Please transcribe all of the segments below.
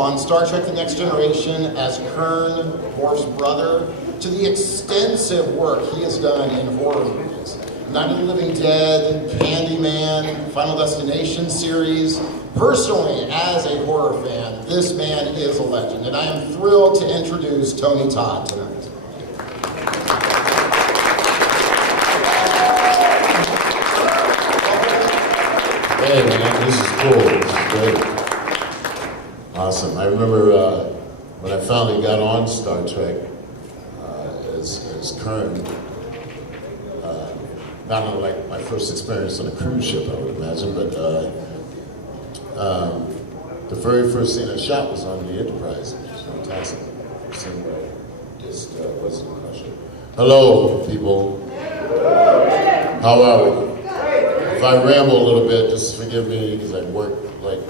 on Star Trek The Next Generation as Kern, Worf's brother, to the extensive work he has done in horror movies. Night of the Living Dead, Candyman, Final Destination series. Personally, as a horror fan, this man is a legend, and I am thrilled to introduce Tony Todd tonight. Hey man, this is cool. This is great. Awesome. I remember when I finally got on Star Trek as Kern. Not unlike my first experience on a cruise ship, I would imagine, but the very first scene I shot was on the Enterprise, which was fantastic. Same way, just was an impression. Hello, people. How are we? If I ramble a little bit, just forgive me, because I worked like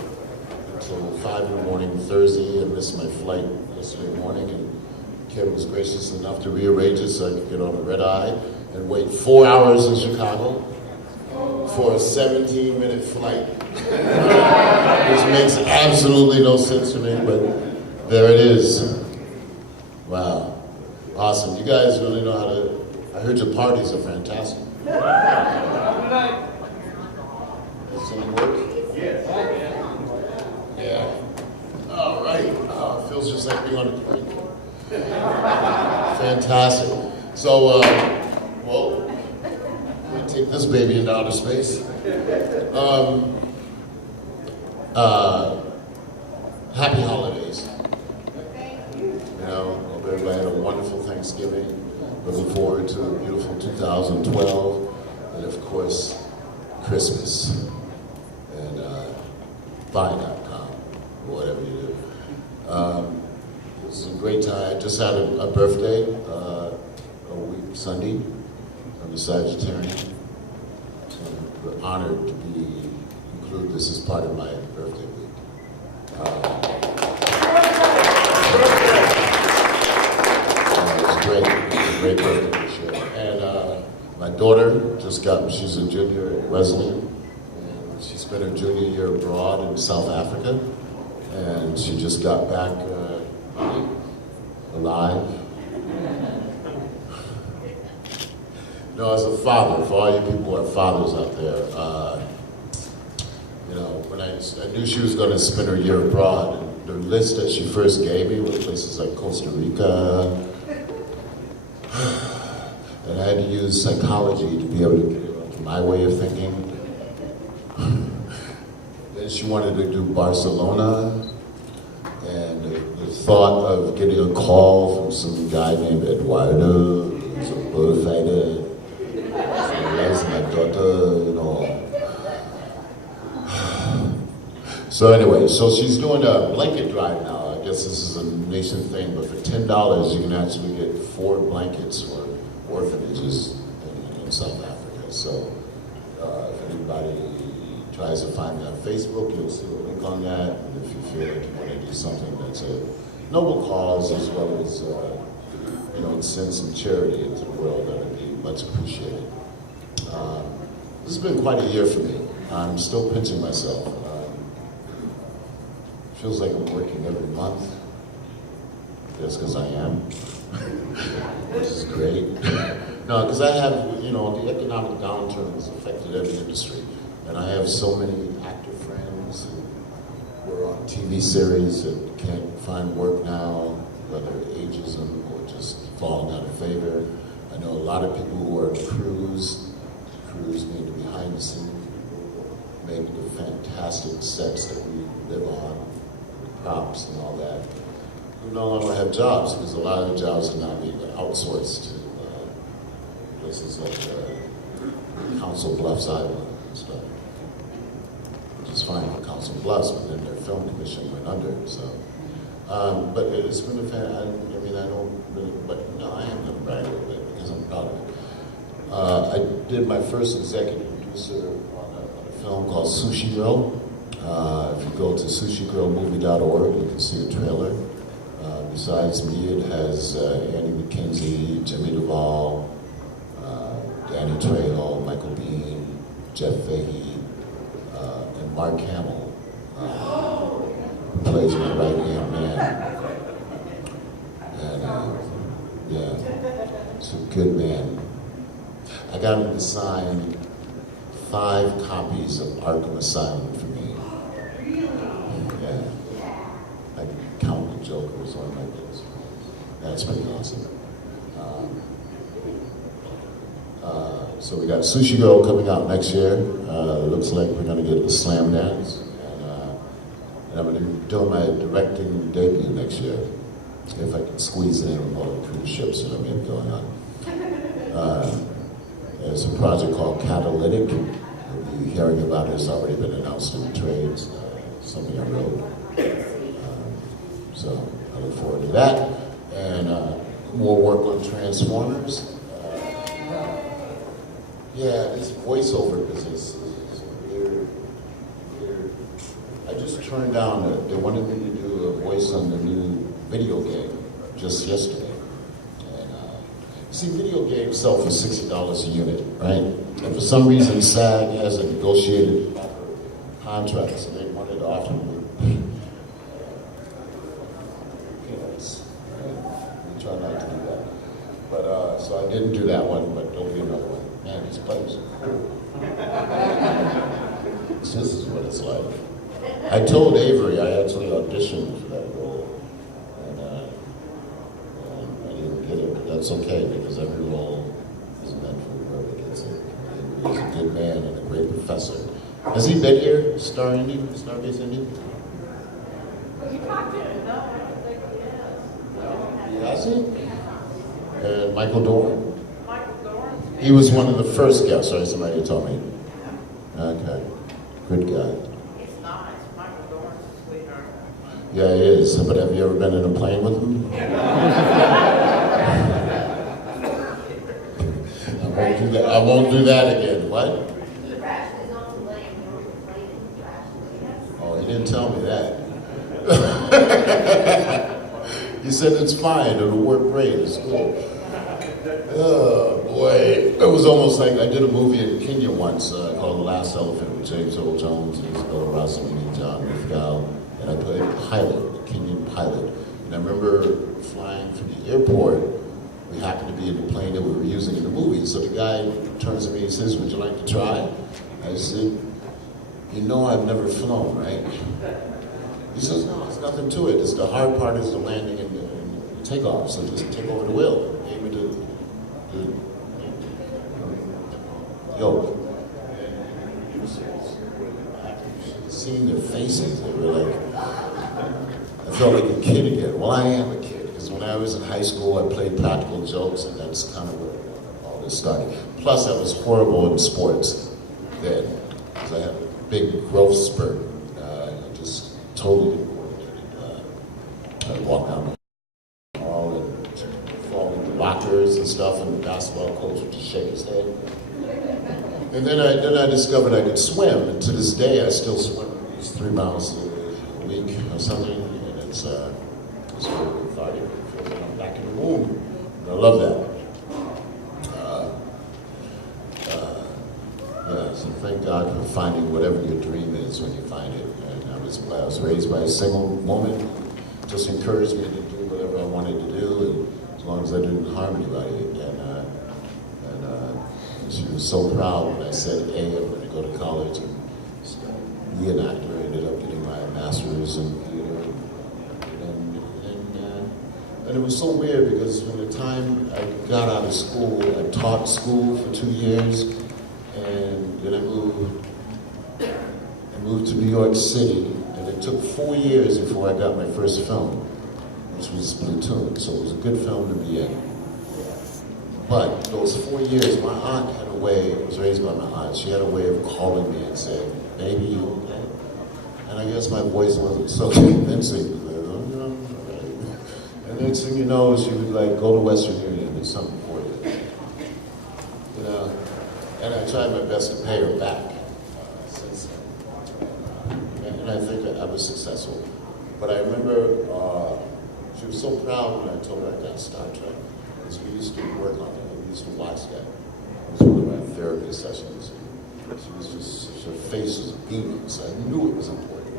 until 5 in the morning Thursday and missed my flight yesterday morning, and Kim was gracious enough to rearrange it so I could get on a red eye and wait 4 hours in Chicago for a 17-minute flight, which makes absolutely no sense to me, but there it is. Wow, awesome. You guys really know how to, I heard your parties are fantastic. Some work? Yes. Yeah. All right. Oh, it feels just like being on a plane. Fantastic. So, well, let me take this baby into outer space. Happy holidays. You know, hope everybody had a wonderful Thanksgiving. Looking forward to a beautiful 2012. And of course, Christmas. And buy.com, or whatever you do. It was a great time. I just had a birthday a week Sunday. I'm a Sagittarian. So we're honored to include this as part of my birthday week. It was great. It was a great birthday this year. And my daughter she's a junior at Wesleyan. She spent her junior year abroad in South Africa, and she just got back alive. No, as a father, for all you people who are fathers out there, you know, when I knew she was going to spend her year abroad, and the list that she first gave me was places like Costa Rica, and I had to use psychology to be able to get her into my way of thinking. Then she wanted to do Barcelona, and the thought of getting a call from some guy named Eduardo, who's a bullfighter, that's my daughter, you know. So anyway, so she's doing a blanket drive now. I guess this is a nation thing, but for $10 you can actually get 4 blankets for orphanages in South Africa. So if anybody tries to find me on Facebook, you'll see a link on that. And if you feel like you want to do something that's a noble cause as well as, you know, send some charity into the world, that would be much appreciated. This has been quite a year for me. I'm still pinching myself. Feels like I'm working every month. That's because I am, which is great. No, because I have, you know, the economic downturn has affected every industry. And I have so many actor friends who were on TV series that can't find work now, whether ageism or just falling out of favor. I know a lot of people who are on crews mean the behind the scenes people, make the fantastic sets that we live on, props and all that, who no longer have jobs because a lot of the jobs are now being outsourced to places like Council Bluffs, Iowa and stuff. Which is fine for Council Bluffs, but then their film commission went under, so. But it's been a fan, I mean, I don't really, but no, I am going to brag a little bit because I'm proud of it. I did my first executive producer on a film called Sushi Grill. If you go to sushigrillmovie.org, you can see a trailer. Besides me, it has Andy McKenzie, Jimmy Duvall, Danny Trejo, Michael Biehn, Jeff Fahey, and Mark Hamill, who plays my right hand And yeah, he's a good man. I got him to sign 5 copies of Arkham Asylum for me. Yeah. I count the Joker as one of my biggest friends. That's pretty awesome. So we got Sushi Girl coming out next year. Looks like we're gonna get the Slam Dance. And I'm gonna be doing my directing debut next year. If I can squeeze it in with all the cruise ships that I'm in going on. There's a project called Catalytic. You'll be hearing about it. It's already been announced in the trades. Something I wrote. So I look forward to that. And more work on Transformers. Yeah, this voiceover business is weird. I just turned down, they wanted me to do a voice on the new video game just yesterday. And see, video games sell for $60 a unit, right? And for some reason, SAG hasn't negotiated contracts, so they wanted to offer me peanuts. We try not to do that. But, so I didn't do that one, but there'll be another one. Man, these players are cool. This is what it's like. I told Avery I actually auditioned for that role. And I didn't get it, but that's okay, because every role is meant for whoever gets it. He's a good man and a great professor. Has he been here, Starbase Indy? Well, you talked to him, no? I don't think he has. Has he? And Michael Dorn? Michael Dorn? He was one of the first guests, right? Somebody told me. Okay. Good guy. He's nice. Michael Dorn's a sweetheart. Yeah, he is. But have you ever been in a plane with him? I won't do that again. What? Oh, he didn't tell me that. He said it's fine. It'll work great. It's cool. Oh, boy. It was almost like I did a movie in Kenya once called The Last Elephant with James Earl Jones and Isabella Rossellini, John Lithgow, and I played a pilot, a Kenyan pilot. And I remember flying from the airport. We happened to be in the plane that we were using in the movie. So the guy turns to me and says, "Would you like to try?" I said, "You know I've never flown, right?" He says, "No, there's nothing to it. It's the hard part is the landing and the takeoff. So just take over the wheel." Gave me the yoke. Seeing their faces, they were like, I felt like a kid again. Well, I am a kid, because when I was in high school, I played practical jokes, and that's kind of where all this started. Plus, I was horrible in sports then, because I had a big growth spurt. I just totally didn't coordinate. I'd walk down the hall and fall into lockers and stuff, and the basketball coach would just shake his head. And then I discovered I could swim, and to this day, I still swim at least 3 miles a week or something, and it's very cathartic. It feels like I'm back in the womb, and I love that. Yeah, so thank God for finding whatever your dream is when you find it. And I was raised by a single woman, just encouraged me to do whatever I wanted to do, and as long as I didn't harm anybody. And she was so proud when I said, "Hey, I'm going to go to college and be an actor." I ended up getting my master's in theater. And it was so weird because from the time I got out of school, I taught school for 2 years, and then I moved to New York City, and it took 4 years before I got my first film, which was Platoon. So it was a good film to be in. But those 4 years, my aunt had a way, I was raised by my aunt, she had a way of calling me and saying, "Baby, you okay?" And I guess my voice wasn't so convincing. And next thing you know, she would like, "Go to Western Union, there's something for you." You know? And I tried my best to pay her back since then. And I think I was successful. But I remember she was so proud when I told her I got Star Trek. Because we used to work on it. We used to watch that. It was one of my therapy sessions. She was just, her face was beaming, so I knew it was important.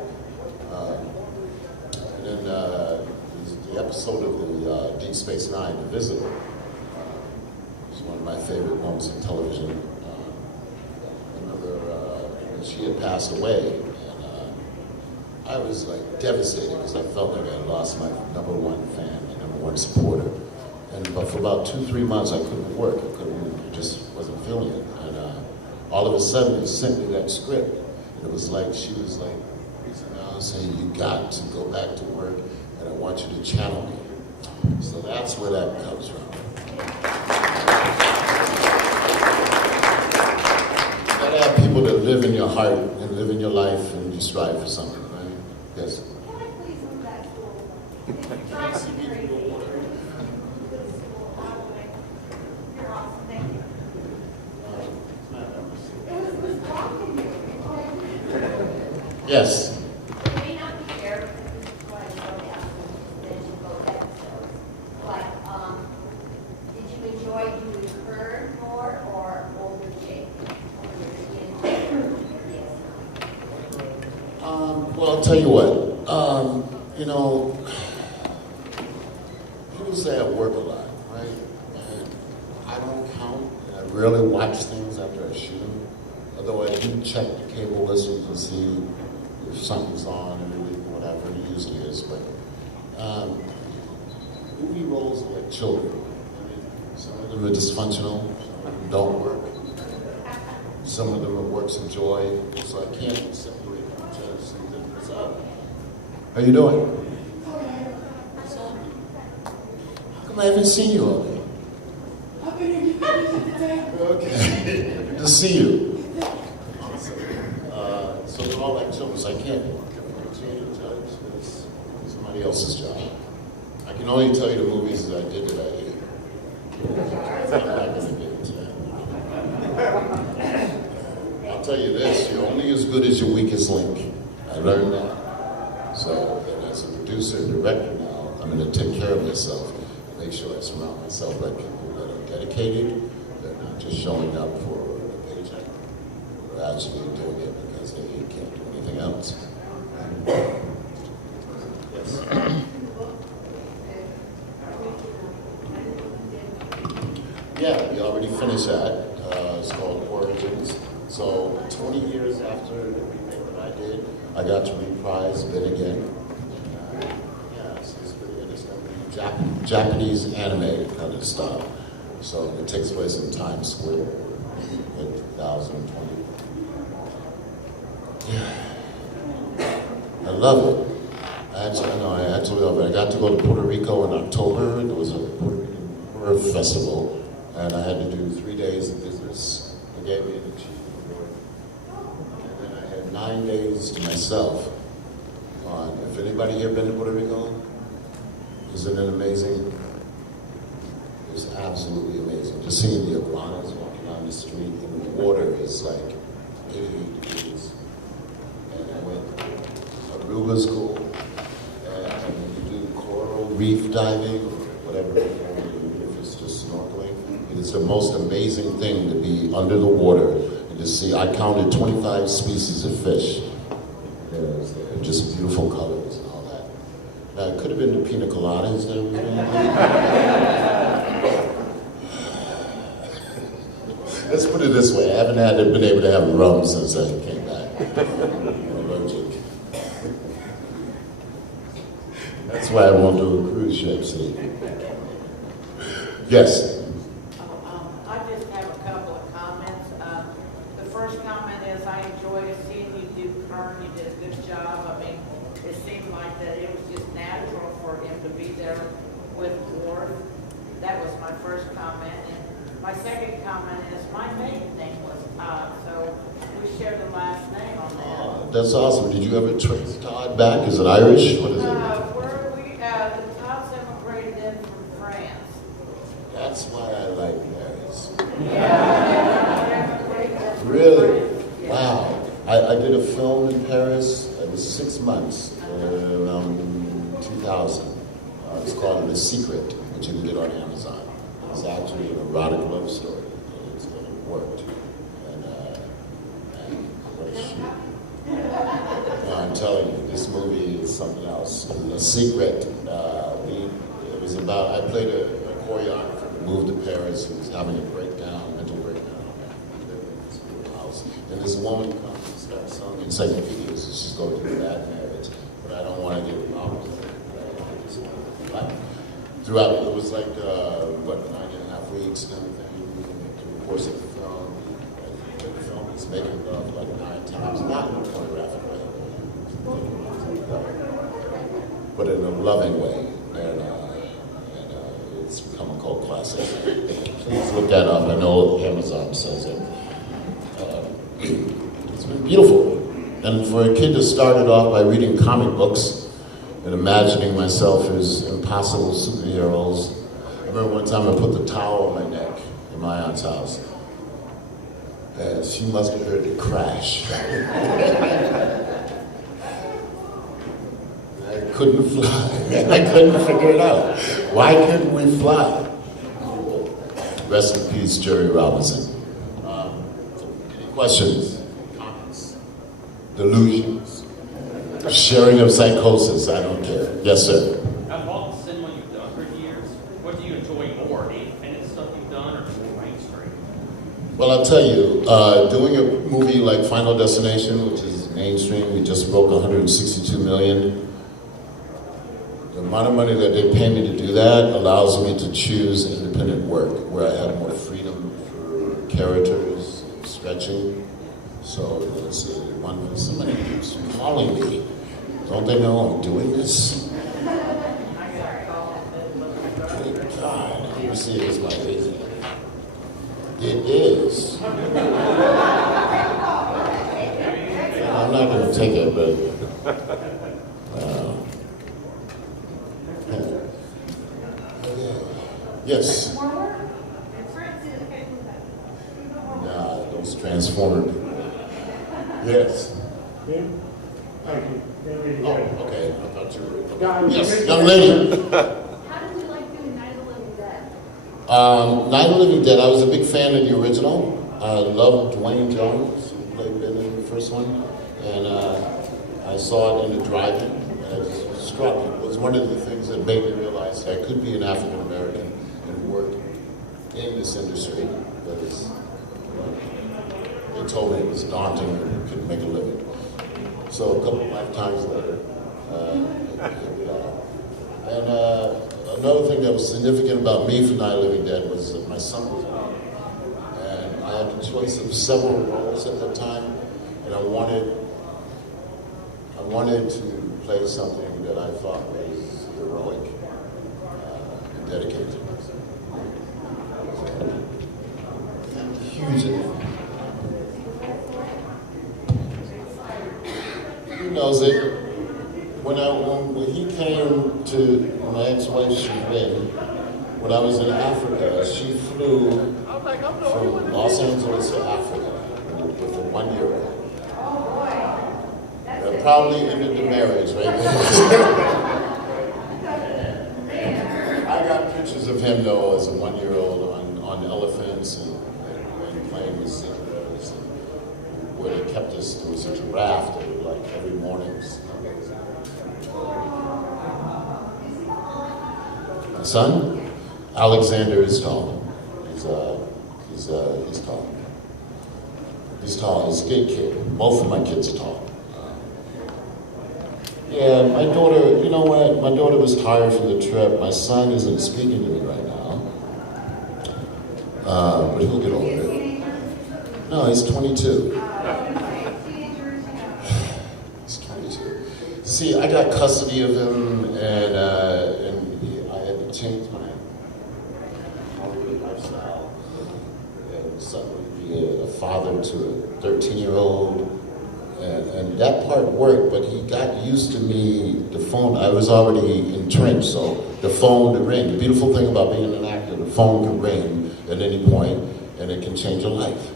And then episode of the Deep Space Nine, The Visitor. It's one of my favorite moments in television. When she had passed away, and I was like devastated because I felt like I had lost my number one fan, my number one supporter. But for about 2-3 months, I couldn't work. I just wasn't feeling it. And all of a sudden, they sent me that script. And it was like, she was like, reaching out saying, you got to go back to work, and I want you to channel me. So that's where that comes from. You gotta have people that live in your heart and live in your life and you strive for something, right? Yes? Can I please move that stool? It drives me crazy. You're awesome, thank you. It was blocking you. Yes. It may not be fair because this is what I wrote down, then you both episodes. But, did you enjoy doing Kern more or older Jake? Well, I'll tell you what. People say I work a lot, right? And I don't count. And I rarely watch things after I shoot them. Although I do check the cable listings and see if something's on every week or whatever. It usually is. But movie roles are like children. I mean, some of them are dysfunctional. Some of them don't work. Some of them are works of joy. So I can't separate them just and then what's up. How you doing? What's up? How come I haven't seen you all day? Okay. Good to see you. So they're all like children, so I can't change judge. It's somebody else's job. I can only tell you the movies that I did that I hate. I'm not going to get into that. I'll tell you this, you're only as good as your weakest link. I learned that. So, and as a producer and director now, I'm going to take care of myself and make sure I surround myself by people that are dedicated, they're not just showing up for a paycheck, they're actually doing it because they can't do anything else. Yes. Yeah, we already finished that. It's called Origins. So 20 years after the remake that I did, I got to reprise Ben again. Yeah, so it's going to be Japanese anime kind of style. So it takes place in Times Square in 2020. Yeah. I love it. I actually love it. I got to go to Puerto Rico in October. There was a Puerto Rican horror festival, and I had to do 3 days of business. They gave me an achievement award. And then I had 9 days to myself. If anybody here been to Puerto Rico, isn't it amazing? It's absolutely amazing. Just seeing the iguanas walking down the street, and the water is like 88 degrees. And I went Aruba's cool, and you do coral reef diving, or whatever, even if it's just snorkeling. It's the most amazing thing to be under the water and to see. I counted 25 species of fish. They're just beautiful colors and all that. Now, it could have been the pina coladas that was going Let's put it this way, I haven't been able to have rum since I came back. I'm allergic. That's why I won't do a cruise ship, see. Yes? I just have a couple of comments. The first comment is I enjoyed seeing you do Kern. You did a good job. I mean, it seemed like that it was just natural for him to be there with Ward. That was my first comment. And my second comment is my maiden name was Todd, so we share the last name on that. That's awesome. Did you ever trace Todd back? Is it Irish? What is it? The Todds immigrated in from France. That's why I like Paris. Yeah. Really? Wow. I did a film in Paris. It was 6 months, around 2000. It's called The Secret, which you can get on Amazon. It's actually an erotic love story. It worked. And what a shoot. No, I'm telling you, this movie is something else. The Secret, we about, I played a choreographer who moved to Paris who was having a breakdown, mental breakdown, in his schoolhouse. And this woman comes and starts selling encyclopedias, and she's going through bad marriage. But I don't want to get involved with it. I just want to like, throughout, it was like, 9.5 weeks and everything, in the course of the film. The film was making love like 9 times, not in a pornographic way, but in a loving way. And it's become a cult classic. Please look that up. I know Amazon sells it. It's been beautiful. And for a kid to start it off by reading comic books and imagining myself as impossible superheroes. I remember one time I put the towel on my neck in my aunt's house. And she must have heard it crash. I couldn't fly. I couldn't figure it out. Why couldn't we fly? Rest in peace, Jerry Robinson. Any questions, comments, delusions, sharing of psychosis? I don't care. Yes, sir. Out of all the cinema you've done for years, what do you enjoy more, the independent stuff you've done or more mainstream? Well, I'll tell you, doing a movie like Final Destination, which is mainstream, we just broke 162 million. The amount of money that they pay me to do that allows me to choose independent work where I have more freedom for characters, stretching. So it's one, somebody keeps calling me. Don't they know I'm doing this? Good God, let me see if it's my face. It is. I'm not going to take it, but yes. Nah, those Transformer. Yes. Yeah? Thank you. Oh, okay. I thought you were. Yeah, Yes, young lady. How did you like doing Night of the Living Dead? Night of the Living Dead, I was a big fan of the original. I loved Dwayne Jones, who played Ben in the first one. And I saw it in the drive-in, and I was struck. It was one of the things that made me realize I could be an African American and work in this industry. Because they told me it was daunting and couldn't make a living. So a couple of lifetimes later, here we are. And another thing that was significant about me for Night of the Living Dead was that my son was born. And I had the choice of several roles at that time, and I wanted to play something that I thought was heroic and dedicated. Huge. He knows it. When he came to my ex-wife Shirin, when I was in Africa, she flew from Los Angeles to Africa with a 1-year-old. That probably ended the marriage right there. I got pictures of him though as a 1-year-old on elephants and playing with zebras. Where they kept us, there was a giraffe that would like every morning. My son, Alexander, is tall. He's tall. He's tall. He's a good kid. Both of my kids are tall. Yeah, my daughter, you know what? My daughter was tired from the trip. My son isn't speaking to me right now. But he'll get over it. No, he's 22. He's 22. See, I got custody of him, and I had to change my lifestyle and suddenly be a father to a 13-year-old. And that part worked, but he got used to me, the phone, I was already entrenched, so the phone would ring. The beautiful thing about being an actor, the phone can ring at any point, and it can change your life.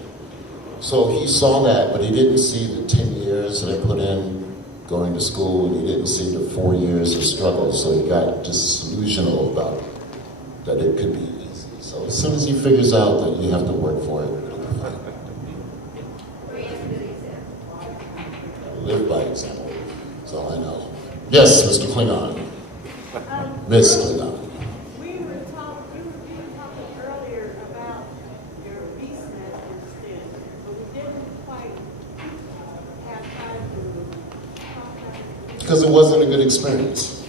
So he saw that, but he didn't see the 10 years that I put in going to school, and he didn't see the 4 years of struggle, so he got disillusional about that it could be easy. So as soon as he figures out that you have to work for it, it'll be fine. Live by example. That's all I know. Yes, Mr. Klingon. Miss Klingon. wasn't a good experience.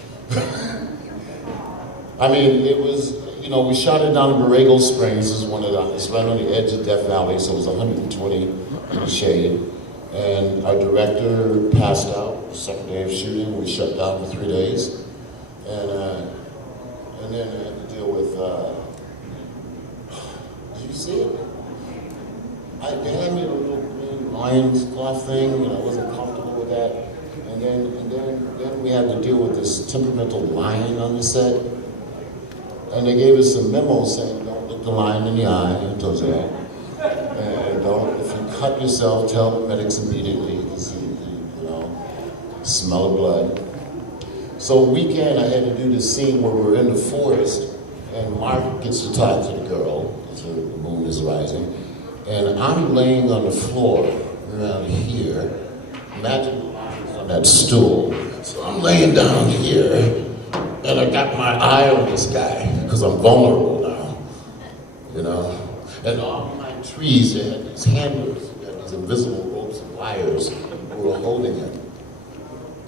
I mean, it was, you know, we shot it down in Borrego Springs. It's right on the edge of Death Valley, so it was 120 in the shade. And our director passed out the second day of shooting. We shut down for 3 days. And then I had to deal with, did you see it? They had me in a little green lion's cloth thing, and I wasn't comfortable with that. And then we had to deal with this temperamental lion on the set. And they gave us a memo saying, don't look the lion in the eye, and told you that. And if you cut yourself, tell the medics immediately, because you know, smell of blood. So weekend, I had to do this scene where we're in the forest, and Mark gets to talk to the girl, as the moon is rising, and I'm laying on the floor around here. Imagine the lion's on that stool. So I'm laying down here, and I got my eye on this guy, because I'm vulnerable now, you know? And all my trees, they had these handlers, they had these invisible ropes and wires who were holding it.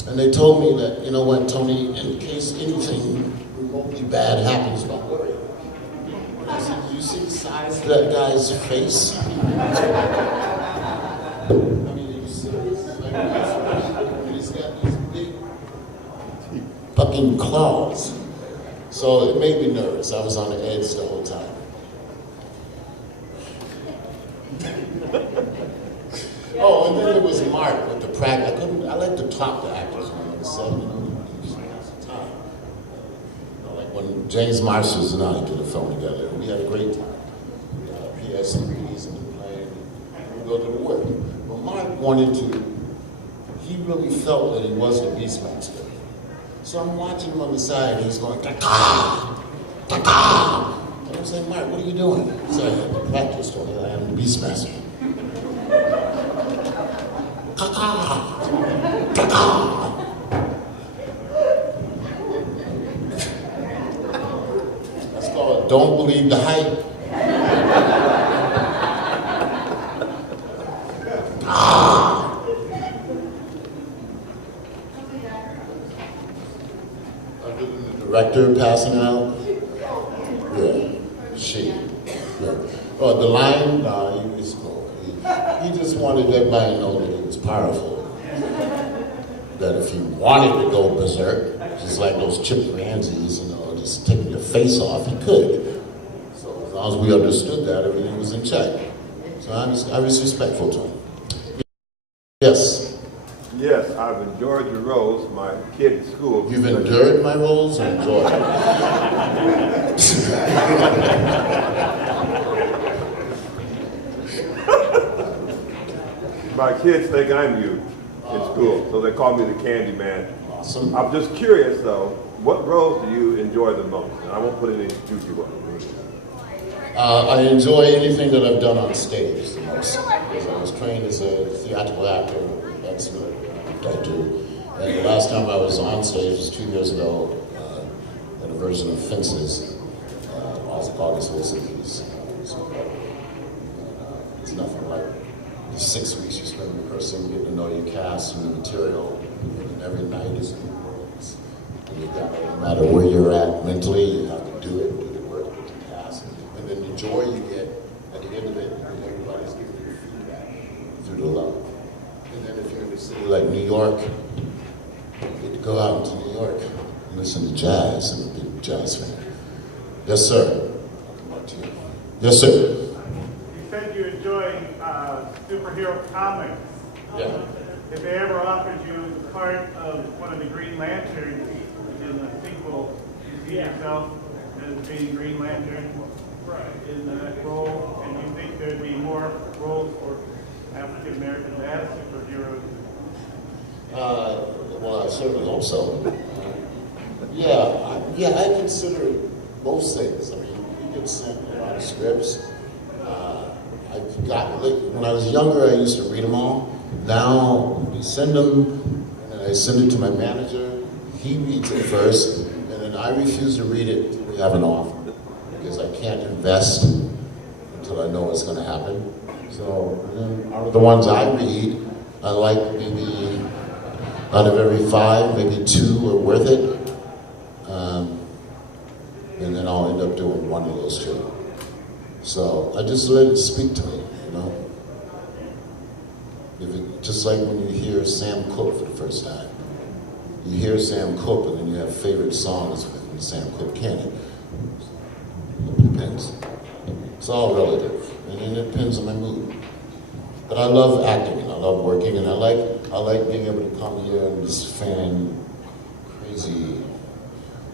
And they told me that, you know what, Tony, in case anything remotely bad happens, don't worry. I said, did you see the size of that guy's face? I mean, are you serious? Like, he's got these big fucking claws. So it made me nervous. I was on the edge the whole time. Oh, and then there was Mark with the practice. I like to talk to actors when I'm set, you know, the time. You know, like when James Marshall's and I did a film together, we had a great time. PS3s and the plane, we go to the work. But Mark wanted to, he really felt that he was the Beastmaster. So I'm watching him on the side, and he's going, ta-ta, ta-ta. And I'm saying, Mark, what are you doing? So I had to practice, Tony, I am the Beastmaster. Ta-ta, ta-ta. That's called Don't Believe the Hype. Other than the director passing out? Yeah, she. Yeah. Oh, the lion? Nah, he was cool. He just wanted everybody to know that he was powerful. That if he wanted to go berserk, just like those chimpanzees, you know, just taking your face off, he could. So as long as we understood that, everything was in check. So I was respectful to him. Yes? Yes, I've enjoyed your roles. My kid at school. You've endured my roles or enjoyed them? My kids think I'm you in school, so they call me the Candy Man. Awesome. I'm just curious though, what roles do you enjoy the most? And I won't put any juicy ones. I enjoy anything that I've done on stage the most. Because I was trained as a theatrical actor. That's what I do. And the last time I was on stage was 2 years ago at a version of Fences. August Wilson piece. It's nothing like the 6 weeks you spend rehearsing, getting to know your cast and the material, and every night is new worlds. And you got, no matter where you're at mentally, you have to do it, do the work, do the task. And then the joy you get at the end of it, and everybody's giving you feedback through the love. And then if you're in a city like New York, you get to go out into New York and listen to jazz. I'm a big jazz fan. Yes, sir. I'll come up to you. Yes, sir. You said you enjoy superhero comics. Yeah. If they ever offered you the part of one of the Green Lanterns in the sequel, you see yourself as being Green Lantern in that role, and you think there'd be more roles for African Americans as superheroes? Well, I certainly hope so. I consider most things. I mean, we get sent a lot of scripts. When I was younger, I used to read them all. Now, we send them, and then I send it to my manager. He reads it first, and then I refuse to read it until we have an offer, because I can't invest until I know what's going to happen. So, then out of the ones I read, I like maybe Out of every 5, maybe 2 are worth it. And then I'll end up doing one of those 2. So I just let it speak to me, you know. Just like when you hear Sam Cooke for the first time. You hear Sam Cooke and then you have favorite songs from Sam Cooke canon. It depends. It's all relative. And it depends on my mood. But I love acting and I love working and I like being able to come here in this fan crazy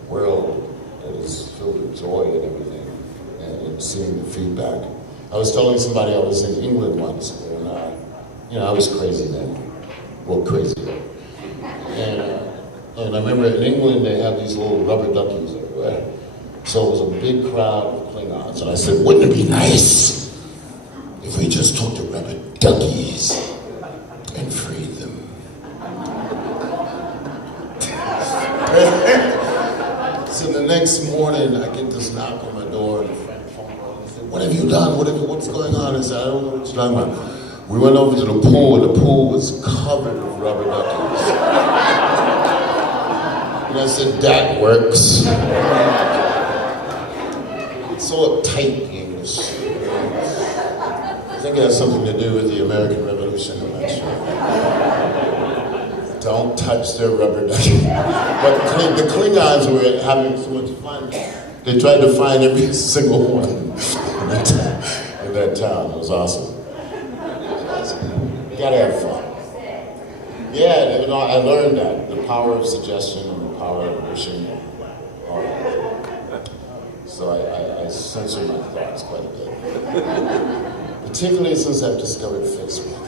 world that is filled with joy and everything and seeing the feedback. I was telling somebody I was in England once and I was crazy then. Well, crazy. And I remember in England they have these little rubber duckies everywhere. So it was a big crowd of Klingons and I said, wouldn't it be nice if we just took the rubber duckies and freed them? So the next morning, I get this knock on my door, and a friend phoned me and said, what have you done? What's going on? I said, I don't know what you're talking about. We went over to the pool, and the pool was covered with rubber duckies. And I said, that works. It's so uptight, English. I think it has something to do with the American Revolution, I'm not sure. Don't touch their rubber ducky. But the Klingons were having so much fun. They tried to find every single one in that town. It was awesome. You gotta have fun. Yeah, you know, I learned that. The power of suggestion and the power of wishing. All that. So I censor my thoughts quite a bit. Particularly since I've discovered Facebook.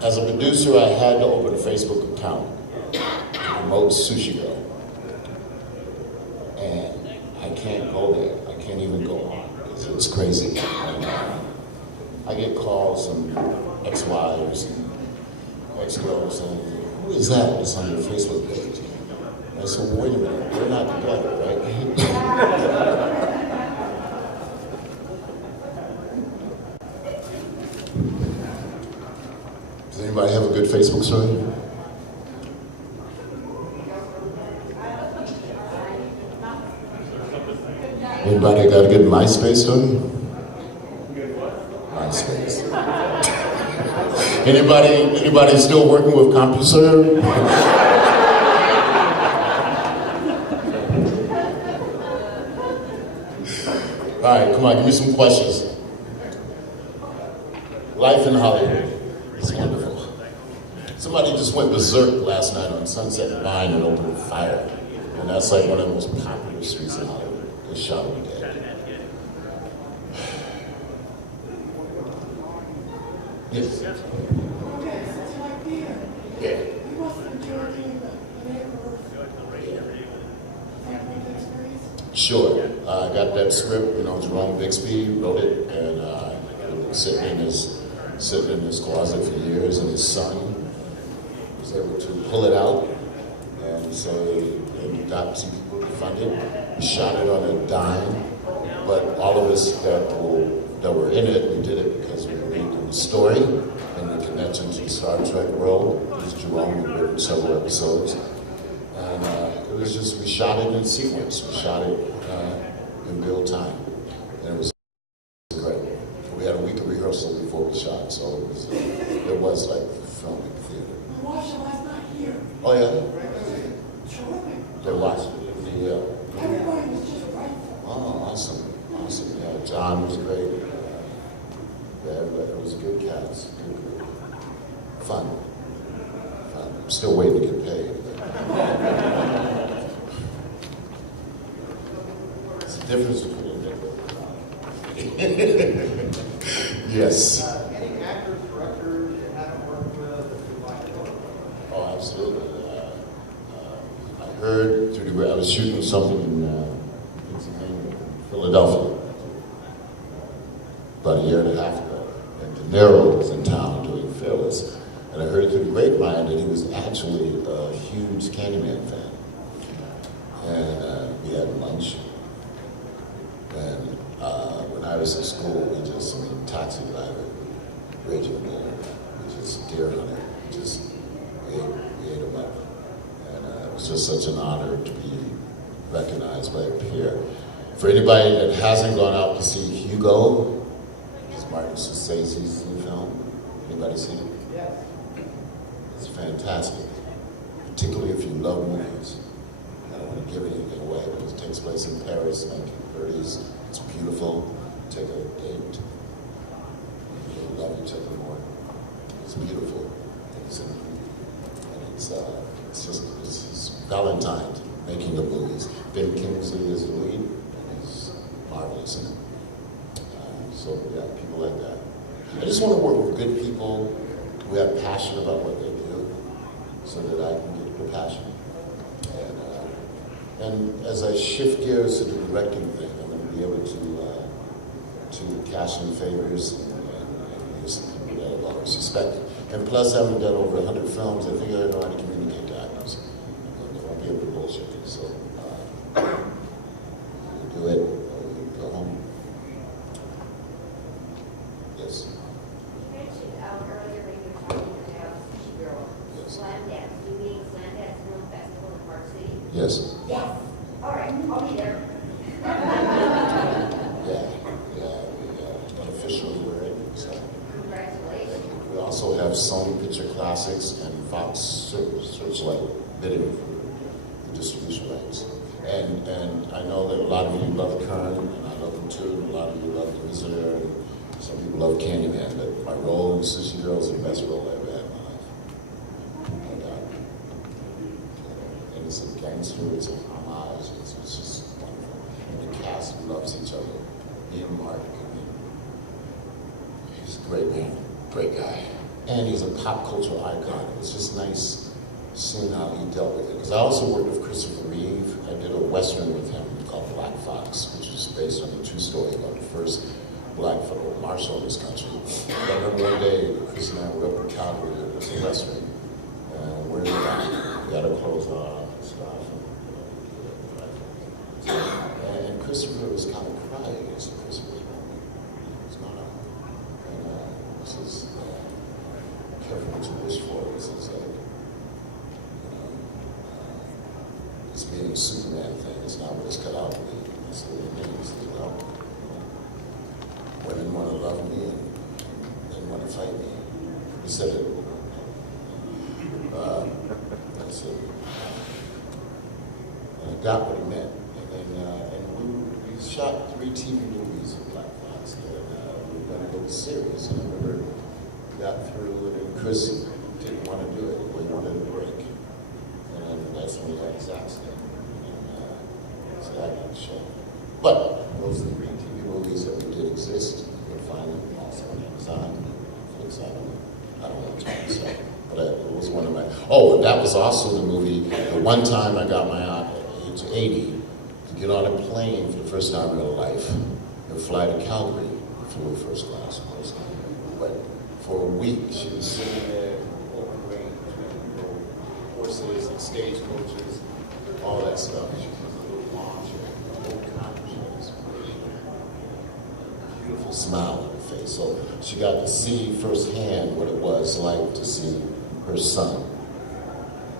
As a producer, I had to open a Facebook account to promote Sushi Girl. And I can't go there. I can't even go on because it's crazy. And, I get calls from ex-wives and ex-girls saying, who is that that's on your Facebook page? And I said, well, wait a minute, we're not together, right? Does anybody have a good Facebook story? Anybody got a good MySpace story? MySpace. Anybody still working with CompuServe? All right, come on, give me some questions. Life in Hollywood is wonderful. Somebody just went berserk last night on Sunset Vine and opened a fire. And that's like one of the most popular streets in Hollywood. They shot him dead. Yes. Yeah. Sure. I got that script, Jerome Bixby wrote it, and it was sitting in his closet for years, and his son was able to pull it out and say, and got some people to fund it. We shot it on a dime, but all of us that were in it, we did it because we believed in the story and the connection to the Star Trek world. It was Jerome who wrote several episodes. And it was just, we shot it in sequence. We shot it in real time. And it was great. We had a week of rehearsal before we shot, so it was like filming theater. I watched it last night here. Oh yeah? Terrific. They watched it. Everybody was just right. Oh, awesome. Yeah, John was great. Yeah, it was a good cast. Good group. Fun. I'm still waiting to get paid. It's the difference between yes. Any actors, directors you haven't worked with that you like? Oh, absolutely. I heard I was shooting something in Philadelphia about a year and a half ago, and De Niro was in town doing Fearless, and I heard through the grapevine that he was actually a huge Candyman fan. And we had lunch, and when I was in school, Taxi Driver, Raging Bull, which is Deer Hunter. just we ate them up. And it was just such an honor to be recognized by a peer. For anybody that hasn't gone out to see Hugo, it's Martin Scorsese's new film. Anybody seen it? Yes. It's fantastic, particularly if you love movies. I don't want to give anything away, but it takes place in Paris, 1930s. It's beautiful. Take a date. You'll love each other more. It's beautiful. It's Valentine making the movies. Ben Kingsley is the lead, and he's marvelous in it. So yeah, people like that. I just want to work with good people who have passion about what they do, so that I can get the passion. And as I shift gears to the directing thing, I'm going to be able to cash in favors and use people that I've always suspected. And plus, having done over 100 films, I think I know how to communicate to actors. And I won't be able to bullshit it. So, you do it, or you go home. Yes. You mentioned earlier when you were talking about Sushi Girl, Yes. Slam Dance. Do you mean Slam Dance Film Festival in Park City? Yes. Yes. All right, I'll be there. Yeah. We unofficially were in. So. Congratulations. We also have Sony Picture Classics and Fox Searchlight bidding for the distribution rights. And I know that a lot of you love Kern, and I love him too. A lot of you love The Visitor, and some people love Candyman. But my role in Sushi Girl is the best role I ever had in my life. And it's a gangster, it's a homage, it's just wonderful. And the cast loves each other. Me and Mark, he's a great man, great guy. And he's a pop culture icon. It was just nice seeing how he dealt with it. Because I also worked with Christopher Reeve. I did a Western with him called Black Fox, which was based on a true story about the first black marshal in this country. I remember one day, Chris and I were up in Calgary, it was a Western. We're in the back, we got our clothes on and stuff. And Christopher was kind of crying. I said, Christopher, what's going on? And this is, careful what you wish for. This is like, this being a Superman thing, it's not what it's cut out to be. That's what it means. Well, women want to love me and want to fight me. He said it. I said, I got what he meant. And we shot 3 TV movies in Black Fox. And we were going to go serious. And I remember we got through, and then Chris didn't want to do it. We wanted a break. And then that's when he had his accident. And so that got shut. But those 3 TV movies that we did exist. You'll find them also on Amazon, Netflix. I don't know what to say. But it was one of my, and that was also the movie, the one time I got my aunt at age 80 to get on a plane for the first time in her life and fly to Calgary. We flew first class, of course. But for a week, she was sitting there, open range, horses and stagecoaches, all that stuff. She was in a little launch, beautiful smile on her face. So she got to see firsthand what it was like to see her son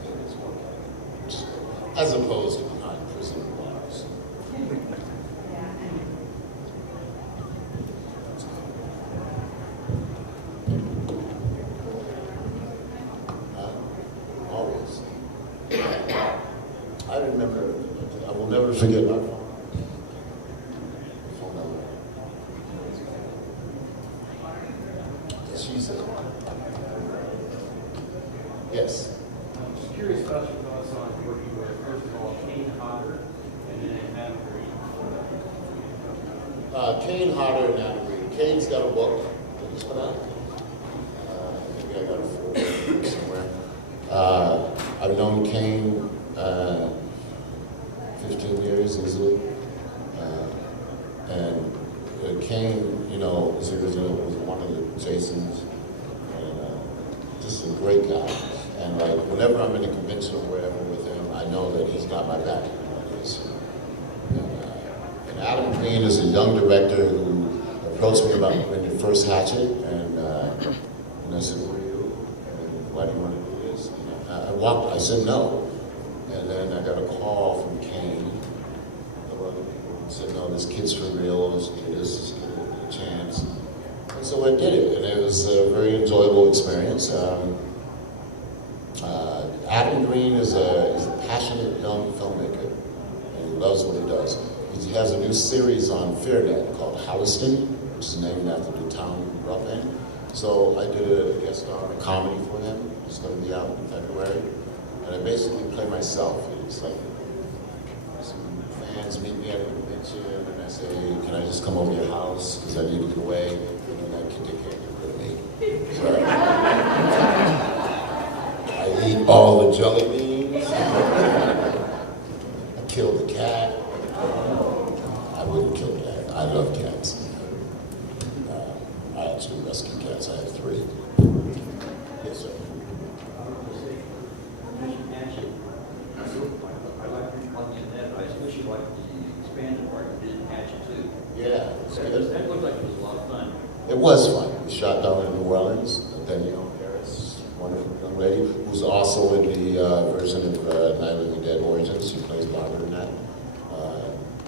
in his work, as opposed to behind prison bars. Always. I remember, I will never forget my phone number. She said, yes. I'm just curious about your thoughts on working with, first of all, Kane Hodder and then Adam Green. Kane Hodder and Adam Green. Kane's got a book that he's put out. Maybe I got it somewhere. I've known Kane 15 years easily. And Kane, you know, was one of the Jasons. And just a great guy. And like, whenever I'm in a convention or wherever with him, I know that he's got my back. And Adam Green is a young director who approached me about when the first Hatchet, and I said, "Who are you?" And why do you want to do this? And I said no. And then I got a call from Kane. Said, no, this kid's for real, let's do this, let's give it a chance. And so I did it, and it was a very enjoyable experience. Adam Green is a passionate young filmmaker, and he loves what he does. He has a new series on FairNet called Holliston, which is named after the town he grew up in. So I did a guest star on a comedy for him. It's going to be out in February. And I basically play myself. It's like some fans meet me at a convention, and I say, can I just come over to your house because I need to get away? And then that kid can't get rid of me. So I eat all the jelly beans. I kill the cat. I wouldn't kill a cat. I love cats. I actually rescue cats. I have 3. Yes, sir. I like plugging in that, I especially like the expanded part you did in Hatchet too. Yeah. That looked like it was a lot of fun. It was fun. We shot down in New Orleans. Danielle Harris, wonderful young lady, who's also in the version of Night of the Living Dead Origins. She plays Barbara in that.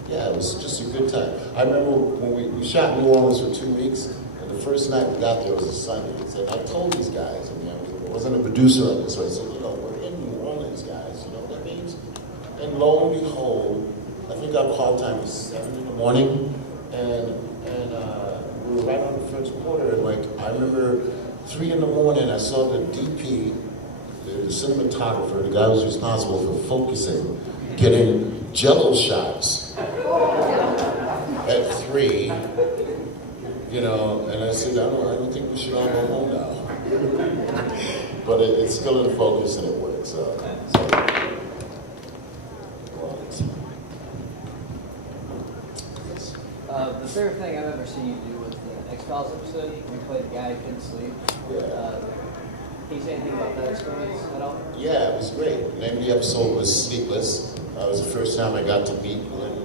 Yeah, it was just a good time. I remember when we shot in New Orleans for 2 weeks, and the first night we got there was a Sunday. I told these guys, I mean, I wasn't a producer on this, so I said, we're in New Orleans, guys, you know what that means? And lo and behold, I think our call time was 7 in the morning, and we were right on the French Quarter, and I remember 3 in the morning, I saw the DP, the cinematographer, the guy who was responsible for focusing, getting Jello shots at 3, and I said, I don't think we should all go home now. But it's still in focus and it works. Yes. The favorite thing I've ever seen you do was the X-Files episode when you played the guy who couldn't sleep. Yeah. Can you say anything about that experience at all? Yeah, it was great. The name of the episode was Sleepless. It was the first time I got to meet Glenn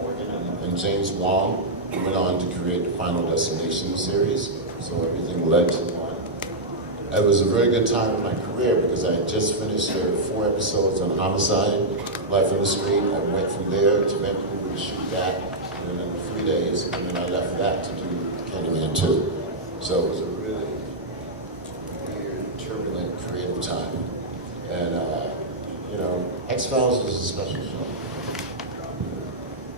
Morgan and James Wong, who went on to create the Final Destination series. So everything led to one. It was a very good time in my career because I had just finished 4 episodes on Homicide, Life on the Street. I went from there to Vancouver to shoot that, and then 3 days, and then I left that to do Candyman 2. So it was a really weird, turbulent, creative time. And, X-Files is a special show.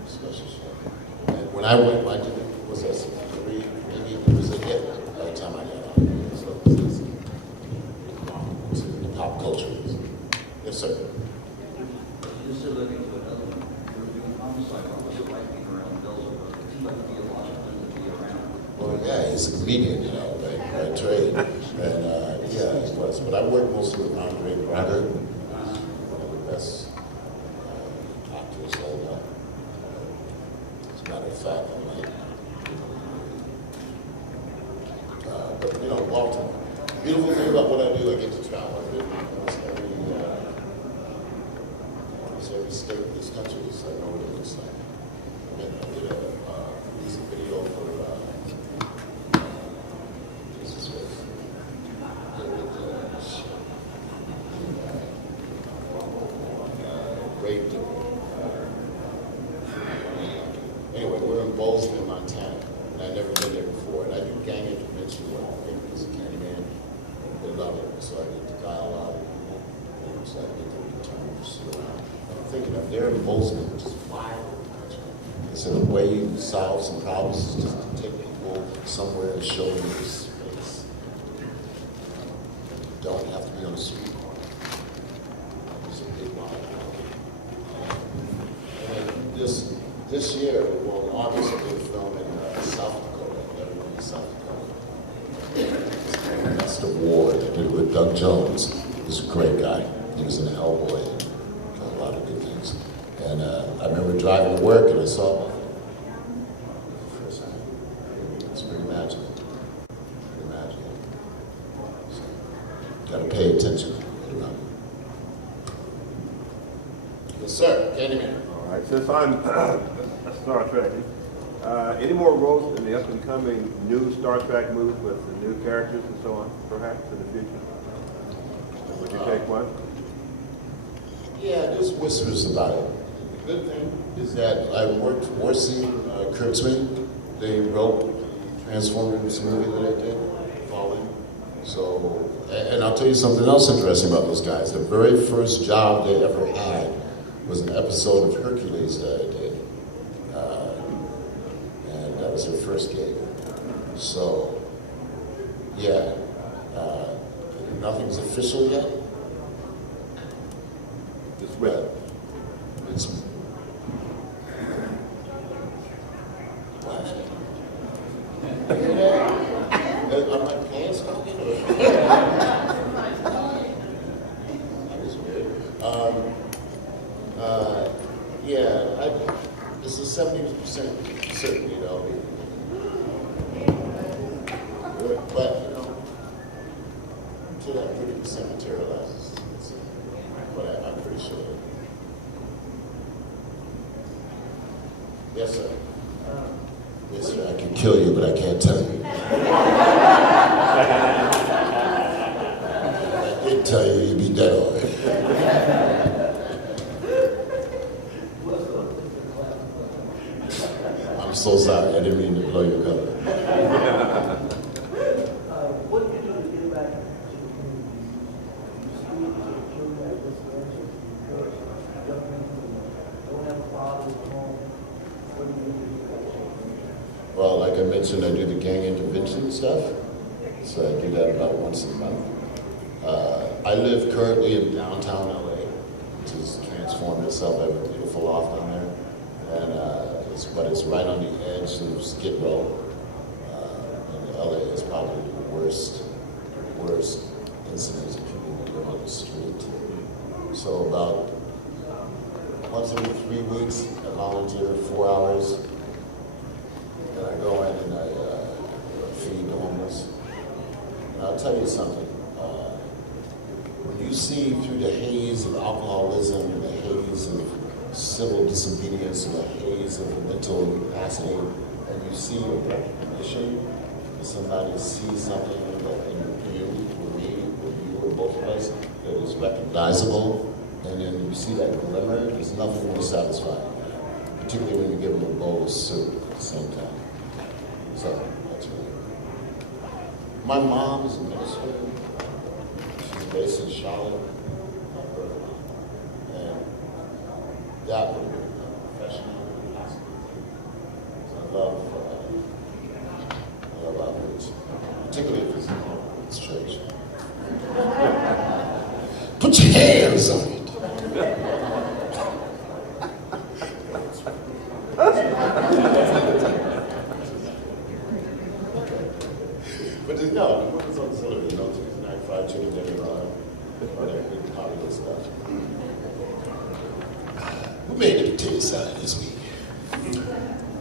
Special show. And when I went, I did it, was that 63? Maybe it was a hit by the time I got on. So it was the pop culture. Yes, sir. Just to look into another one, we're doing Homicide, what's it like being around Bill? It seems like it'd be a lot of fun to be around. Well, yeah, he's a comedian, by trade. And, yeah, he was. But I worked mostly with Andre Braga, one of the best actors I know. As a matter of fact, I'm like, but, Baltimore. Beautiful thing about what I do, I get to travel. I've been almost every state in this country, so I know what it looks like. And I did a music video for anyway, we're in Bozeman, Montana, and I've never been there before. And I do gang intervention work. As a Candyman, they love it. So I get to dial out people, and so I get to return to sit around. I'm thinking I'm there in Bozeman, which is wild. So the way you solve some problems is just to take people somewhere and show them this space. You don't have to be on the street corner. It's a big line. And this year, well, in August, I did a film in South Dakota, everyone in South Dakota. That's the War. I did it with Doug Jones. He's a great guy. He was in Hellboy and a lot of good things. And I remember driving to work and I saw nothing. First time. It's pretty magical. Pretty magical. So, gotta pay attention. Yes, sir. Candyman. All right, since I'm a Star Trek, any more roles in the up-and-coming new Star Trek movies with the new characters and so on, perhaps, in the future? Would you take one? Yeah, there's whispers about it. The good thing is that I worked Morrissey, Kurtzman. They wrote the Transformers movie that I did, Fallen. So, and I'll tell you something else interesting about those guys. The very first job they ever had was an episode of Hercules that I did. And that was their first gig. So, yeah, nothing's official yet. Just wait. It's what? Are my pants talking? That was weird. Yeah, it's a 70% certainty that I'll be. But you know, until that 30% materializes, but I'm pretty sure. Yes, sir. Yes, sir. I can kill you, but I can't tell you. I did tell you you'd be dead already. I'm so sorry. I didn't mean to blow your cover. What do you do to get back to the community? You see children at this age, encourage young men who don't have fathers at home. What do you do to get back to the community? Well, like I mentioned, I do the gang intervention stuff. So I do that about once a month. I live currently in downtown LA, which has transformed itself. I have a beautiful loft down there. And but it's right on the edge of Skid Row. And LA is probably the worst incidents of people who live on the street. So about once every 3 weeks, I volunteer 4 hours. And I go in and I feed the homeless. And I'll tell you something. When you see through the haze of alcoholism, the haze of civil disobedience, the haze of mental incapacity, and you see a recognition, somebody sees something that in you, or me, or you, or both of us, that is recognizable, and then you see that glimmer, there's nothing more satisfying, particularly when you give them a bowl of soup at the same time. So, that's really good. My mom is a minister. She's based in Charlotte. And that would have been a professional hospital. So I love outreach, particularly if it's in it's church. Put your hands on it. But no, the women's on the celebrity, you know, Tuesday night fried chicken dinner, or that good popular stuff. Who made the potato salad this week? I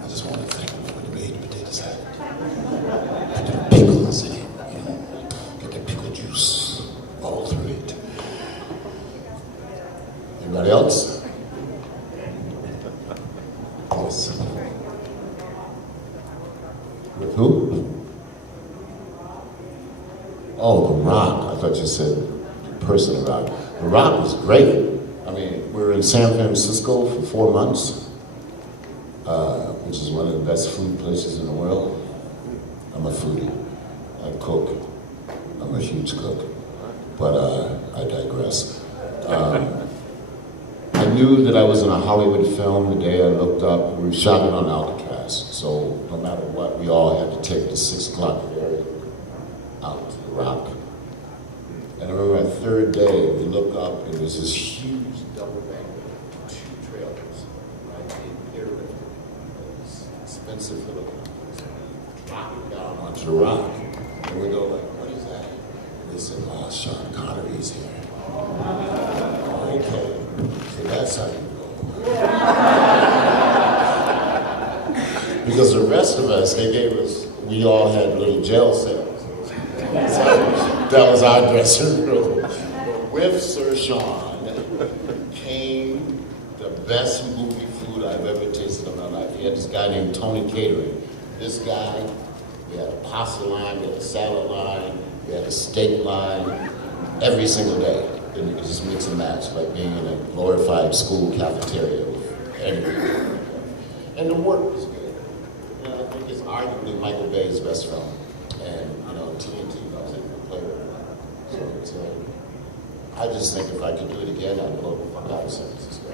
just want to thank whoever made the potato salad. Put the pickles in it, you know, get the pickle juice all through it. Anybody else? Yes. With who? Oh, The Rock. I thought you said the person around. The Rock was great. I mean, we were in San Francisco for 4 months, which is one of the best food places in the world. I'm a foodie. I cook. I'm a huge cook. But I digress. I knew that I was in a Hollywood film the day I looked up. We shot it on Alcatraz, so no matter what, we all had to take the 6 o'clock ferry out to The Rock. And I remember my 3rd day, we look up, and there's this huge double bank with 2 trailers, right? They airlifted. It was expensive for the dropping down onto The Rock. And we go like, what is that? And they said, oh, Sean Connery's here. Okay, so that's how you go. Because the rest of us, they gave us, we all had little jail cells. So that was our dressing room. With Sir Sean came the best movie food I've ever tasted in my life. He had this guy named Tony Catering. This guy, we had a pasta line, we had a salad line, we had a steak line, every single day. and you can just mix and match, like being in a glorified school cafeteria with everything. And the work was good. You know, I think it's arguably Michael Bay's best film. And, you know, TNT loves it, the player. So it's, I just think if I could do it again, I'd blow the fuck out of San Francisco.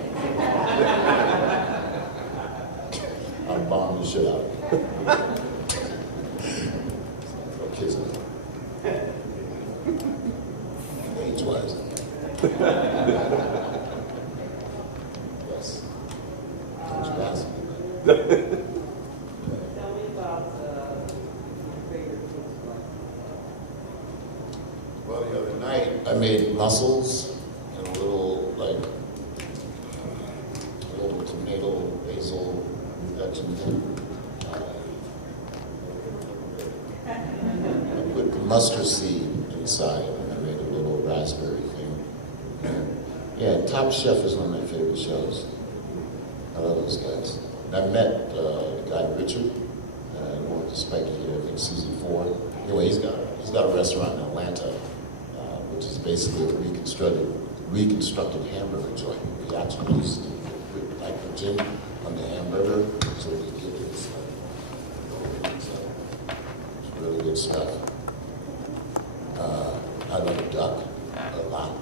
I'd bomb the shit out of it. No kidding. Age-wise. Yes. Coach basketball. Tell me about your favorite foods like. Well, the other night, I made mussels and a little, like, a little tomato, basil, reduction thing. I put mustard seed inside, and I made a little raspberry thing. Yeah, Top Chef is one of my favorite shows. I love those guys. And I met the guy Richard, went to Spike here, I think season 4. Anyway, he's got a restaurant in Atlanta, which is basically a reconstructed hamburger joint. He actually used to put nitrogen on the hamburger so we could get this. So it's really good stuff. I love duck a lot.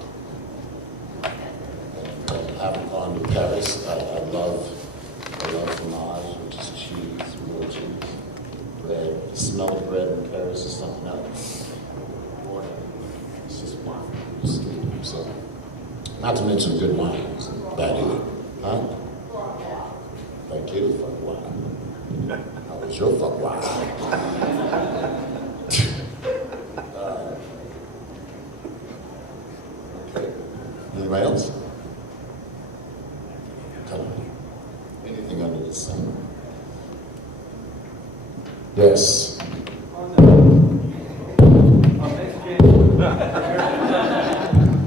And having gone to Paris, I love fromage, which is cheese, real cheese. Bread, the smell of bread in Paris is something else. It's just wonderful. So, not to mention good wines, bad either. Huh? Thank you, fuck wine. How was your fuck wine? Okay. Anybody else? Come on. Anything under the sun? Yes. On next gen, a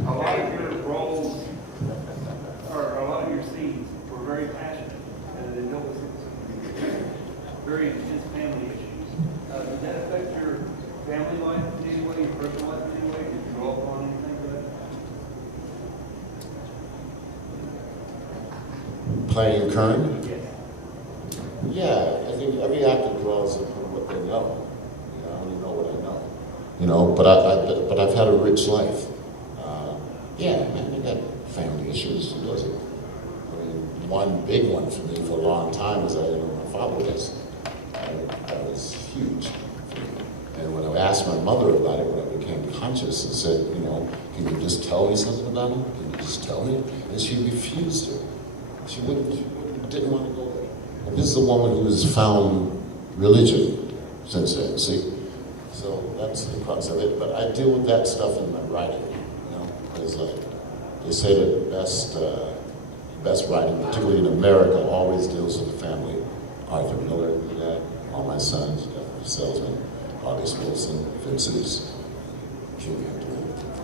lot of your roles, or a lot of your scenes, were very passionate, and they dealt with very intense family issues. Did that affect your family life in any way, your personal life in any way? Did you grow up on anything for that? Playing Kern? Yes. Yeah, I think every actor draws upon what they know. You know, I only know what I know. You know, but I've had a rich life. Yeah, man, I got family issues. Who doesn't? I mean, one big one for me for a long time was I didn't know who my father was. That was huge for me. And when I asked my mother about it, when I became conscious, and said, you know, can you just tell me something about him? Can you just tell me? And she refused to. She didn't want to go there. And this is a woman who has found religion since then, see? So that's the crux of it. But I deal with that stuff in my writing, you know? Because they say that the best writing, particularly in America, always deals with the family. Arthur Miller did that, all my sons, Jeffrey Selzman, August Wilson, Vince's,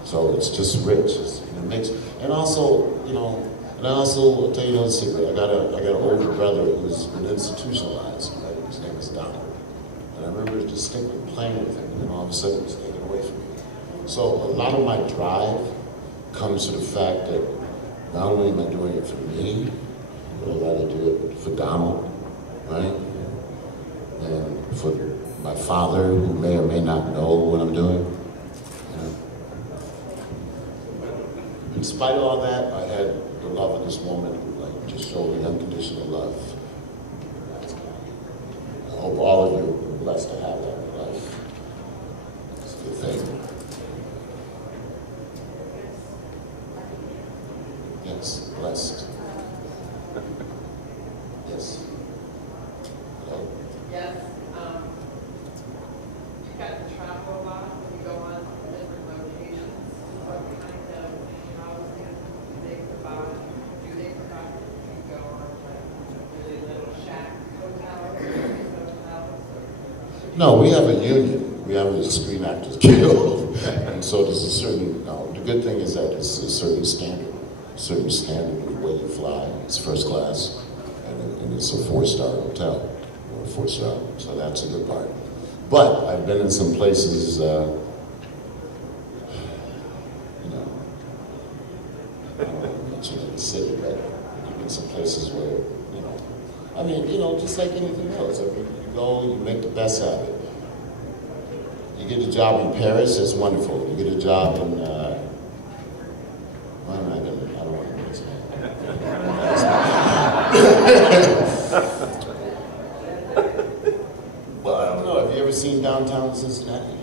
so it's just rich. It makes, and also, you know, and I also will tell you another secret. I got an older brother who's been institutionalized. Right? His name is Donald. And I remember distinctly playing with him, and then all of a sudden it was taken away from me. So a lot of my drive comes to the fact that not only am I doing it for me, but I gotta do it for Donald, right? And for my father, who may or may not know what I'm doing. You know? In spite of all that, I had the love of this woman who just showed me unconditional love. I hope all of you are blessed to have that in your life. It's a good thing. Yes, blessed. Yes. Hello? Yes, you got to travel a lot when you go on different locations. What kind of housing do they provide? You go on like really little shack hotels, No, we have a union. We have a Screen Actors Guild. And so there's a certain, the good thing is that it's a certain standard of the way you fly. It's first class, and it's a 4-star hotel, or 4-star, so that's a good part. But I've been in some places, in some places where, you know, I mean, you know, just like anything else. I mean, you go, you make the best out of it. You get a job in Paris, it's wonderful. You get a job in, well, I don't want to mention it. Well, I don't know. Have you ever seen downtown Cincinnati?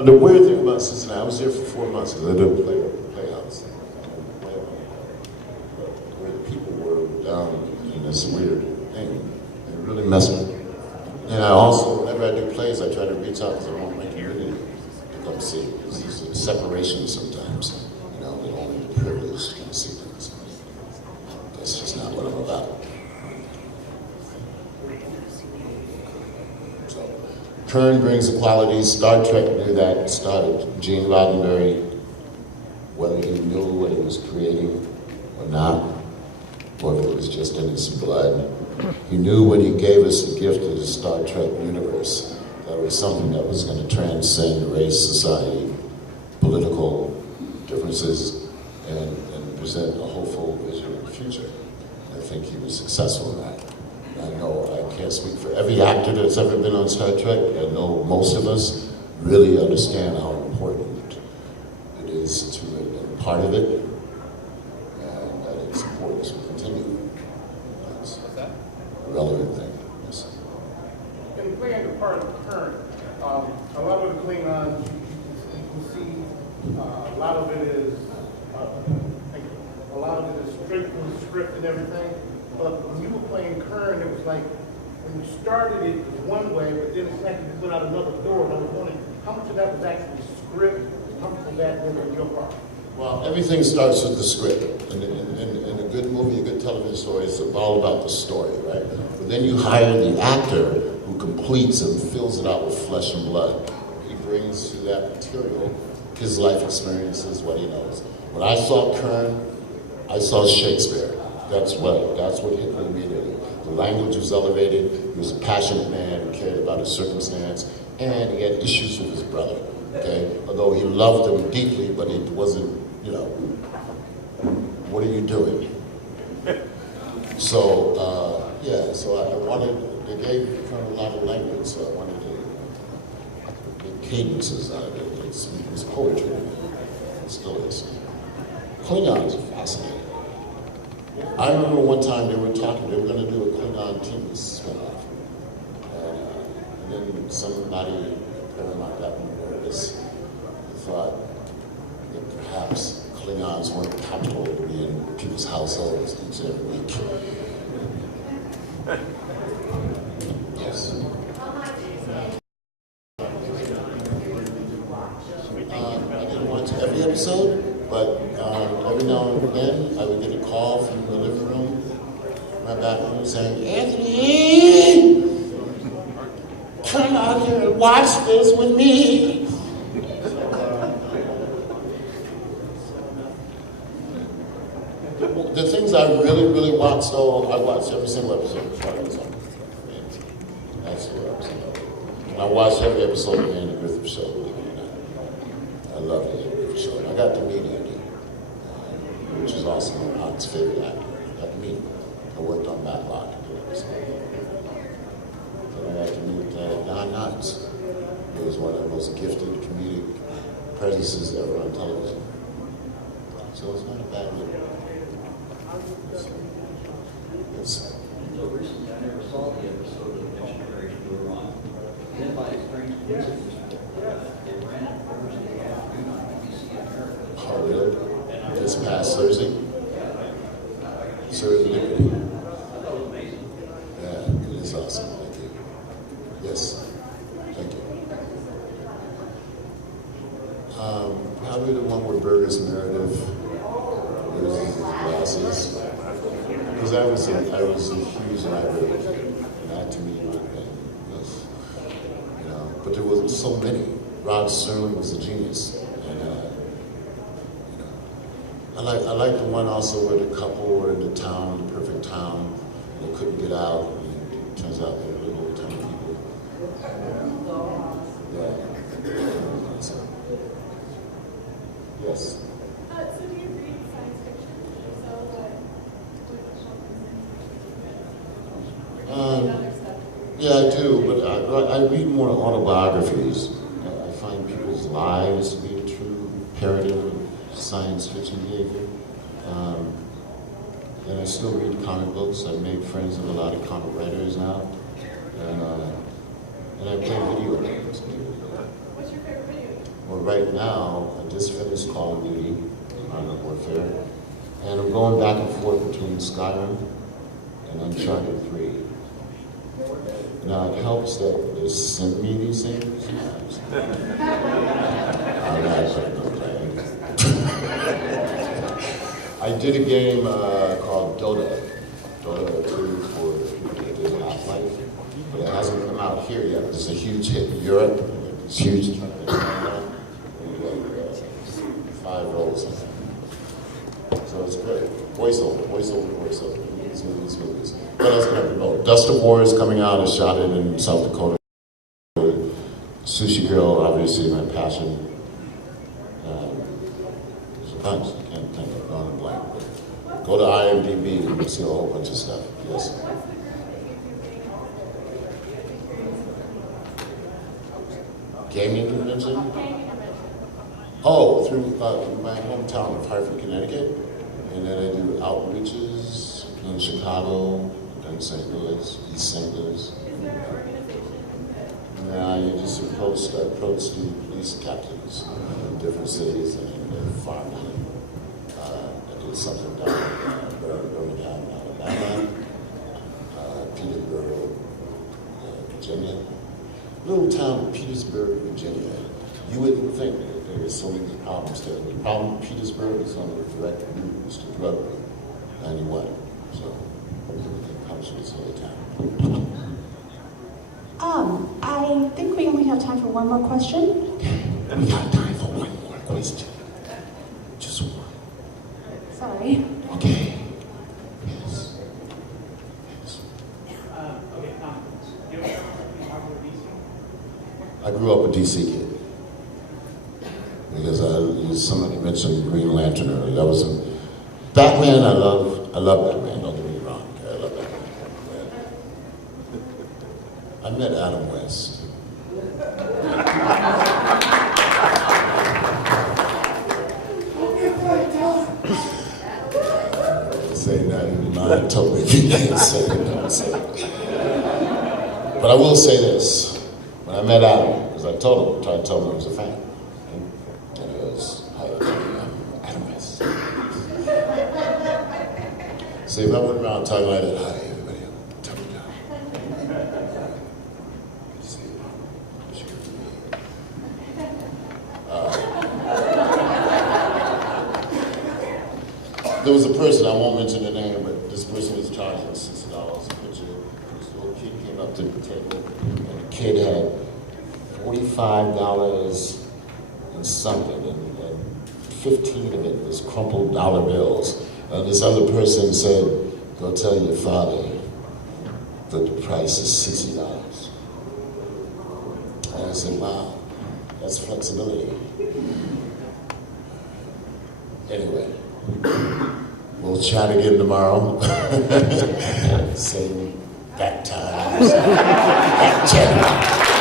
The weird thing about Cincinnati, I was there for 4 months. I lived at a playhouse. Where the people were down in this weird thing. It really messed with me. And I also, whenever I do plays, I try to reach out because I want my community to come see. There's a separation sometimes. You know, that only the privileged can see things. That's just not what I'm about. So, Kern brings the qualities. Star Trek knew that. Started Gene Roddenberry, whether he knew what he was creating or not, or if it was just in his blood. He knew when he gave us the gift of the Star Trek universe, that was something that was going to transcend race, society, political differences, and present a hopeful vision of the future. I think he was successful in that. I know I can't speak for every actor that's ever been on Star Trek, but I know most of us really understand how important it is to have been part of it, and that it's important to continue. That's a relevant thing. Yes. In playing the part of Kern, a lot of the Klingons, you can see a lot of it is straight from the script and everything. But when you were playing Kern, it was like when you started it was one way, but then it's like you put out another door. And I was wondering how much of that was actually script, and how much of that was on your part? Well, everything starts with the script. In a good movie, a good television story, it's all about the story, right? But then you hire the actor who completes and fills it out with flesh and blood. He brings to that material his life experiences, what he knows. When I saw Kern, I saw Shakespeare. That's what hit me immediately. The language was elevated. He was a passionate man who cared about his circumstance, and he had issues with his brother. Okay, although he loved him deeply, but it wasn't, you know, what are you doing? So so I wanted. They gave Kern a lot of language, so I wanted to make cadences out of it. It was poetry. It still is. Klingons are fascinating. I remember one time they were going to do a Klingon team spin-off. And then somebody at Paramount got nervous. They thought that perhaps Klingons weren't comfortable to be in people's households each and every week. Yes. I didn't watch every episode, but every now and again, I would get a call from the living room, my back room, saying, "Anthony, come out here and watch this with me." The things I really watched, though, I watched every single episode of Twilight Zone. That's what I was about. And I watched every episode of the Andy Griffith Show, believe it or not. I love the Andy Griffith Show. And I got to meet Andy, which is also my aunt's favorite actor. I got to meet him. I worked on Matlock. Then I got to meet Don Knotts, who was one of the most gifted comedic presences ever on television. So it's not a bad look. Yes. Until recently, I never saw the episode of Next Generation we were on. Then by strange coincidence, they ran it Thursday afternoon on BBC America. Oh, really? This past Thursday? Certainly. I thought it was amazing. Yeah, it is awesome. Thank you. Yes. Thank you. Probably the one where Berger's narrative was glasses. Because I was a huge library, not to me, you know, but there wasn't so many. Rod Serling was a genius, and you know, I like the one also where the couple were in the town, the perfect town, and they couldn't get out, and it turns out they were little tiny people. Yeah. Yes. So do you read science fiction? So what other stuff? Yeah, I do, but I read more autobiographies. I find people's lives to be a true parody of science fiction behavior. And I still read comic books. I've made friends with a lot of comic writers now. And I play video games. What's your favorite video game? Well, right now, I just finished Call of Duty, Modern Warfare, and I'm going back and forth between Skyrim and Uncharted 3. Now, it helps that they send me these things. I'm not going to play. I did a game called Dota 2 for Half-Life, but it hasn't come out here yet. It's a huge hit in Europe. It's huge in Canada. And we got 5 roles in it. So it's great. Voiceover. These movies. What else can I promote? Dust of War is coming out. I shot it in South Dakota. Sushi Grill, obviously, my passion. There's a bunch. I can't think of drawing a blank. But go to IMDb and you'll see a whole bunch of stuff. Yes. What's the group that you do being on? Gaming convention? Gaming convention. Oh, through my hometown of Hartford, Connecticut. And then I do outreaches in Chicago, in St. Louis, East St. Louis. Is there an organization that? Nah, you just approach the police captains in different cities and farmland. I did something down in Birmingham, Alabama, Petersburg, Virginia. Little town of Petersburg, Virginia. You wouldn't think that there were so many problems there. The problem in Petersburg is on the direct route to drug 91. So everything comes from this little town. I think we only have time for one more question. We got time for one more question. Just one. Sorry. Okay. Yes. Okay, do you ever talk with DC? I grew up a DC kid. Because somebody mentioned Green Lantern earlier. That was a Batman. I love Batman. Don't get me wrong. I love Batman. I met Adam West. Say that in mind, totally. You can't say it, don't say it. But I will say this. When I met Adam, because I tried to tell him I was a fan. And he goes, hi, I'm Adam West. See, if I went around talking like that, hi, everybody, I'm Todd. See, sure to me. There was a person, I won't mention the name, but this person was charging $60 a picture. This little kid came up to the table, and the kid had $45 and something, and 15 of it was crumpled dollar bills. And this other person said, go tell your father that the price is $60. And I said, wow, that's flexibility. Anyway, we'll chat again tomorrow. Same back times, back channel.